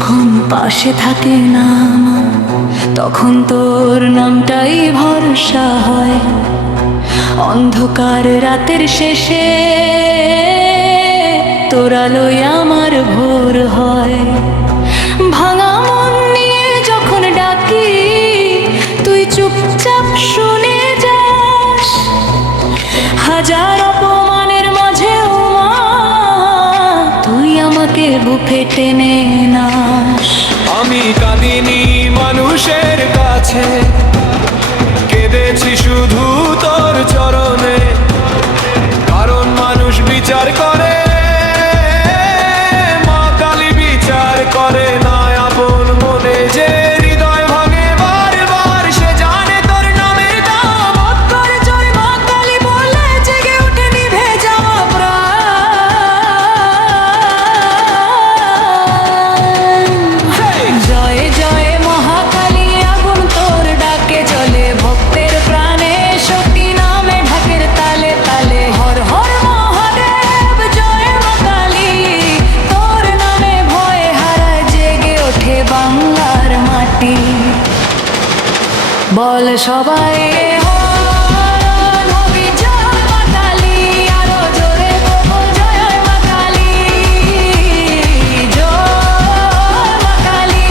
যখন পাশে থাকে না আমার, তখন তোর নামটাই ভরসা হয়। অন্ধকার রাতের শেষে তোর আলোয় আমার ভোর হয়। ভাঙা মন নিয়ে যখন ডাকি, তুই চুপচাপ শুনে যাস। হাজার অপমানের মাঝেও মা, তুই আমাকে বুকে টেনে নাস। আমি কাঁদিনি মানুষের কাছে, কেঁদেছি শুধু তোর চরণে। কারণ মানুষ বিচার করে, মা কালী বিচার করে না আপন মনে। যে হৃদয় ভাঙে বারবার, সে জানে তোর নামের দাম। অত্তর জয় মা কালী বলে জেগে উঠে নিভে যাওয়া প্রাণ। জয় জয় মহাকালী, আগুন তোর ডাকে জ্বলে ভক্তের প্রাণে। শক্তি নামে ঢাকের তালে তালে, হর হর মহাদেব জয় মা কালী। তোর নামে ভয় হারায় জেগে ওঠে বাংলার মাটি। বল সবাই হর হবি জয় মা কালী, আরো জোরে বল জয় মা কালী, জয় মা কালী।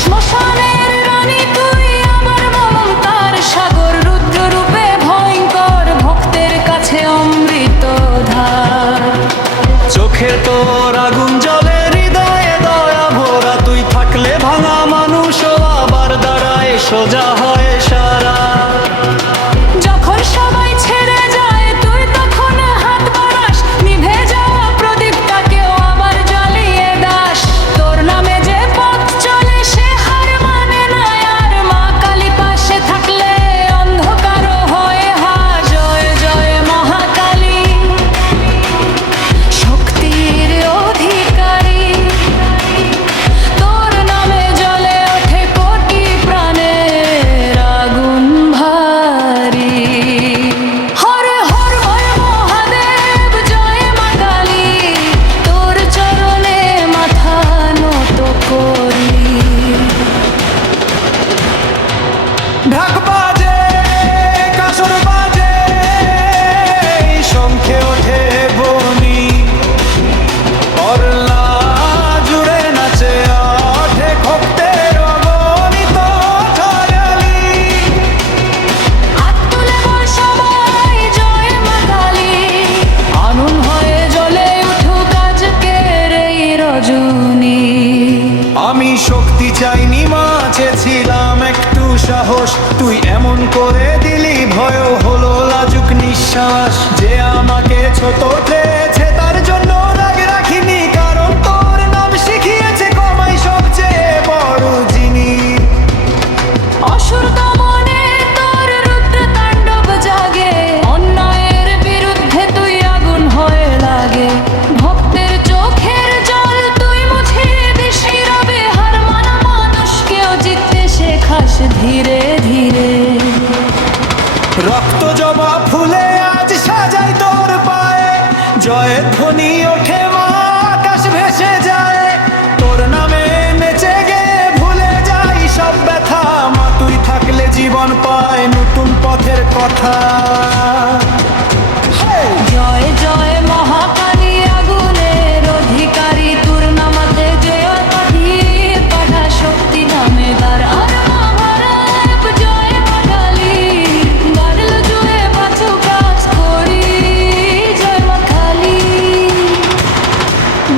শ্মশানের রানী তুই আমার মমতার সাগর, রুদ্র রূপে ভয়ঙ্কর, ভক্তের কাছে অমৃত ধার। চোখে তোর আগুন জ্বলে, হৃদয়ে দয়া ভরা। তুই থাকলে ভাঙা মানুষও আবার দাঁড়ায়, সোজা হয় সারা। যখন সবাই ছেড়ে যায় তুই তখন হাত বাড়াস, নিভে যাওয়া প্রদীপটাকেও আবার জ্বালিয়ে দাস। তোর নামে যে পথ চলে সে হার মানে না আর, মা কালী পাশে থাকলে অন্ধকারও হয় হার। জয় জয় মহাকালী, শক্তির অধিকারী। তোর নামে জ্বলে ওঠে কোটি প্রাণের আগুন ভারী। হর হর হর মহাদেব জয় মা কালী, তোর চরণে মাথা নত করি। ঢাক বাজে, কাসর বাজে, শঙ্খে ওঠে বনি। করলা জুড়ে নাচে ওঠে ভক্তের অগণিত খয়ালি। হাত তুলে বল সবাই জয় মা কালী, আনন হয়ে জ্বলে উঠুক আজকের এই রজনী। আমি শক্তি চাইনি মা, চেয়েছিলাম একটু সাহস। তুই এমন করে দিলি, ভয় হলো লাজুক নিঃশ্বাস। যে আমাকে ছোট পেয়েছে তার জন্য রাগ রাখিনি, কারণ তোর নাম শিখিয়েছে কমাই সবচেয়ে বড় জিনিস। অসুর দমনে তোর রুদ্র তাণ্ডব জাগে, অন্যায়ের বিরুদ্ধে তুই আগুন হয়ে লাগে। ভক্তের চোখের জল তুই মুছিয়ে দিস নীরবে, হার মানা মানুষকেও জিততে শেখাস ধীরে ধীরে। রক্ত জবা ফুলে আজ সাজাই তোর পায়ে, জয়ের ধ্বনি ওঠে মা, আকাশ ভেসে যায়। তোর নামে নেচে গে ভুলে যাই সব ব্যথা। মা তুই থাকলে জীবন পায় নতুন পথের কথা। জয় জয় মহাকালী, আগুনের অধিকারী। তোর নামাতে জয় পাঠি পাঠা, শক্তি নামে তার আর মহাদেব জয় মা কালী। গাড়ল জুড়ে বাঁচু কাজ করি, জয় মা কালী।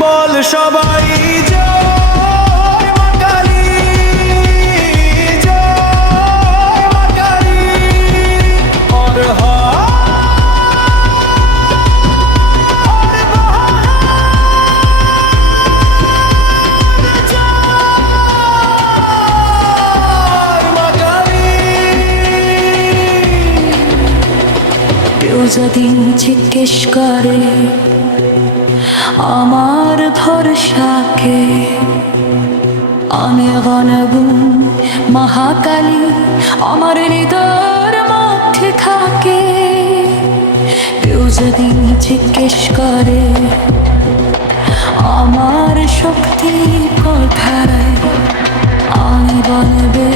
বল সবাই জয় মা কালী, জয় মা কালী। হর হর রোজা দিন জিজ্ঞেস করে আমার ভরসাকে অনেক অনগুণ মহাকালী আমার হৃদয়ের মধ্যে থাকে। কেউ যদি জিজ্ঞেস করে আমার শক্তি কোথায়, আমি বলবে